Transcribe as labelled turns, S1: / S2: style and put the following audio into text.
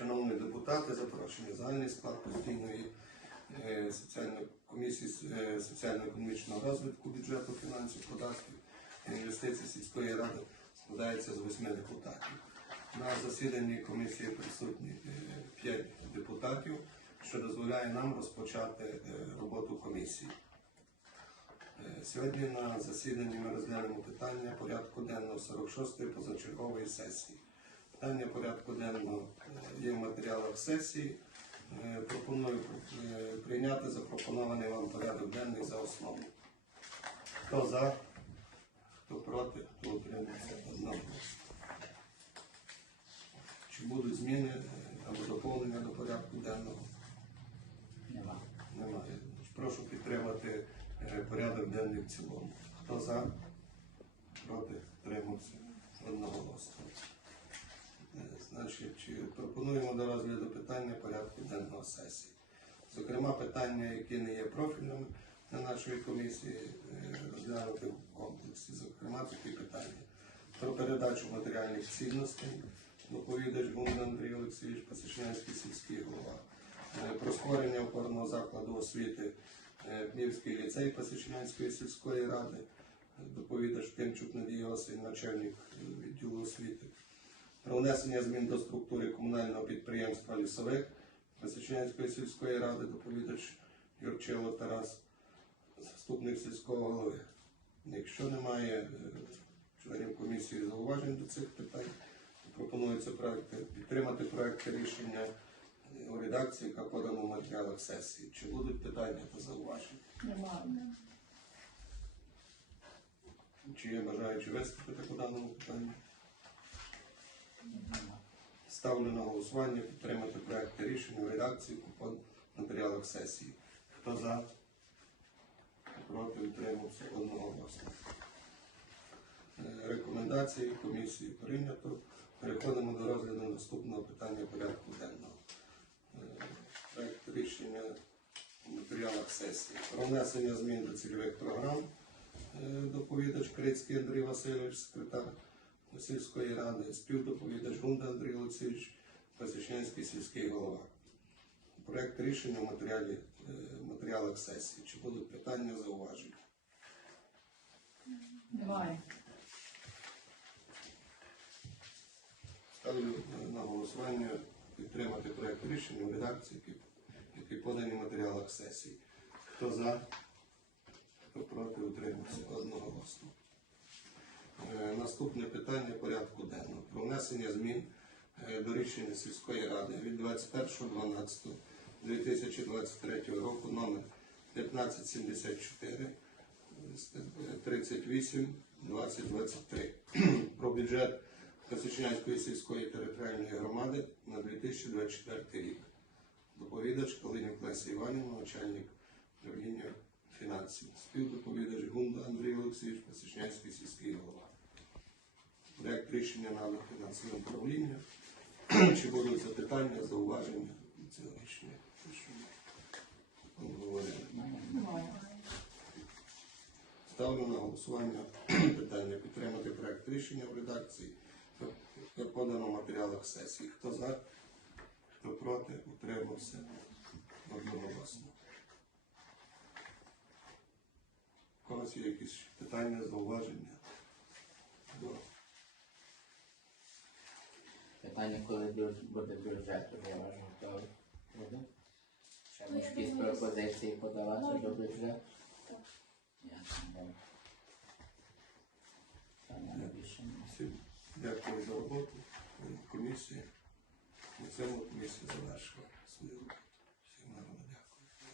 S1: Шановні депутати, запрошені загальний склад постійної е, комісії е, соціально-економічного розвитку бюджету, фінансів, податків та інвестицій сільської ради складається з восьми депутатів. На засіданні комісії присутні е, п'ять депутатів, що дозволяє нам розпочати роботу комісії. Сьогодні на засіданні ми розглянемо питання порядку денного 46-ї позачергової сесії. Питання порядку денного е, є в матеріалах сесії. Е, Пропоную е, прийняти запропонований вам порядок денний за основу. Хто за, хто проти, хто утримався одноголосно. Чи будуть зміни або доповнення до порядку денного?
S2: Нема.
S1: Немає. Прошу підтримати порядок денний в цілому. Хто за? Проти? Тримався одноголосно. Е, Значить, пропонуємо до розгляду питання порядку денного сесії. Зокрема, питання, які не є профільними на нашої комісії, е, розглянути в комплексі. Зокрема, такі питання про передачу матеріальних цінностей, доповідач Гунда Андрій Олексійович, Пасічнянський сільський голова. Е, про створення опорного закладу освіти е, Пнівський ліцей Пасічнянської сільської ради, Е, доповідач Тимчук Надія Василь, начальник е, відділу освіти. Про внесення змін до структури комунального підприємства Лісовик Пасічнянської сільської ради, доповідач Юрчило Тарас, заступник сільського голови. Якщо немає е, членів комісії зауважень до цих питань, пропонується проекти, підтримати проекти рішення е, у редакції, яка подана в матеріалах сесії. Чи будуть питання та зауваження?
S2: Нема.
S1: Чи є бажаючі виступити по даному питанню? Ставлю на голосування підтримати проекти рішення у редакції по матеріалах сесії. Хто за? Проти утримався одноголосно. Е, Рекомендації комісії прийнято. Переходимо до розгляду наступного питання порядку денного. Е, Проект рішення у матеріалах сесії. Про внесення змін до цільових програм. Е, Доповідач Крицький Андрій Васильович, секретар сільської ради, співдоповідач Гунда Андрій Олексійович, Пасічнянський сільський голова. Проект рішення в матеріалі, е, матеріалах сесії. Чи будуть питання, зауваження?
S2: Немає.
S1: Ставлю на голосування підтримати проект рішення в редакції, які подані в матеріалах сесії. Хто за, хто проти, утримався одноголосно. Е, Наступне питання порядку денного. Про внесення змін е, до рішення сільської ради від 21.12.2023 року номер 1574 38 2023 про бюджет Косичнянської сільської територіальної громади на 2024 рік. Доповідач Калинюк Леся Іванівна, начальник управління фінансів. Співдоповідач Гунда Андрій Олексійович, Косичнянський сільський голова. Проект рішення надо фінансове управління. Чи будуть запитання, зауваження до цього рішення? Ставлю на голосування питання підтримати проект рішення в редакції, як подано в матеріалах сесії. Хто за, хто проти, утримався одноголосно. У когось є якісь питання, зауваження? До
S2: Питання, коли буде бюджет, ваш готовий. Буде? Ще ми якісь пропозиції подавати до бюджету? Ясно, добре.
S1: Всім дякую за роботу комісії. На цьому комісія завершила свою роботу.